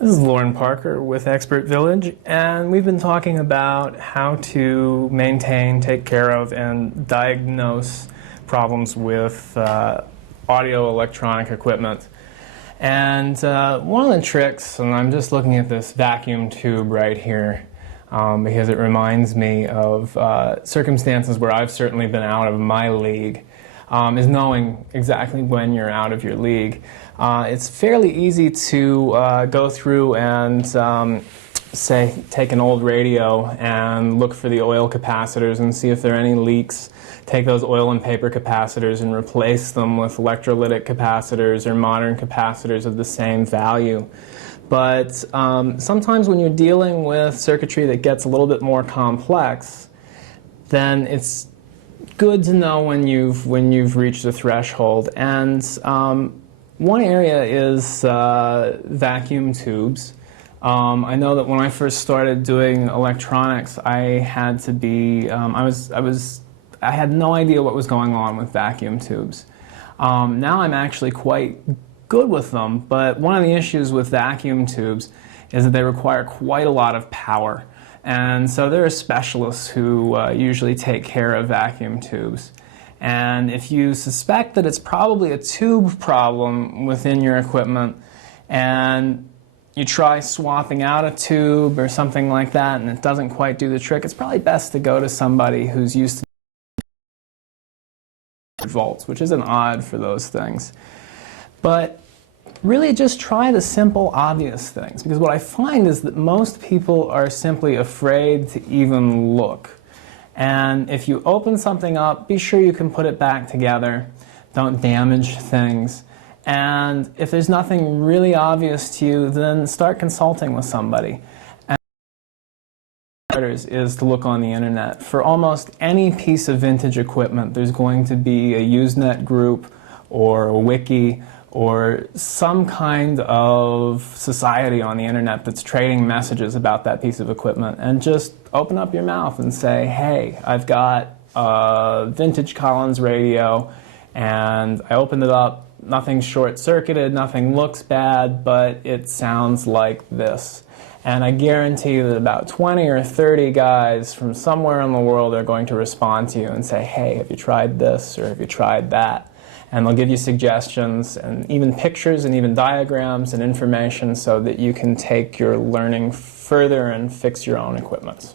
This is Lauren Parker with Expert Village, and we've been talking about how to maintain, take care of, and diagnose problems with audio electronic equipment. And one of the tricks, and I'm just looking at this vacuum tube right here because it reminds me of circumstances where I've certainly been out of my league, is knowing exactly when you're out of your league. It's fairly easy to go through and say, take an old radio and look for the oil capacitors and see if there are any leaks. Take those oil and paper capacitors and replace them with electrolytic capacitors or modern capacitors of the same value. But sometimes when you're dealing with circuitry that gets a little bit more complex, then it's good to know when you've reached a threshold. And one area is vacuum tubes. I know that when I first started doing electronics, I had to be I had no idea what was going on with vacuum tubes. Now I'm actually quite good with them, but one of the issues with vacuum tubes is that they require quite a lot of power. And so there are specialists who usually take care of vacuum tubes. And if you suspect that it's probably a tube problem within your equipment and you try swapping out a tube or something like that and it doesn't quite do the trick, it's probably best to go to somebody who's used to volts, which isn't odd for those things. But really just try the simple, obvious things, because what I find is that most people are simply afraid to even look. And if you open something up, be sure you can put it back together. Don't damage things. And if there's nothing really obvious to you, then start consulting with somebody. Is to look on the internet. For almost any piece of vintage equipment, there's going to be a Usenet group or a wiki or some kind of society on the internet that's trading messages about that piece of equipment, and just open up your mouth and say, hey, I've got a vintage Collins radio and I opened it up, nothing's short-circuited, nothing looks bad, but it sounds like this. And I guarantee you that about 20 or 30 guys from somewhere in the world are going to respond to you and say, hey, have you tried this or have you tried that? And they'll give you suggestions and even pictures and even diagrams and information so that you can take your learning further and fix your own equipment.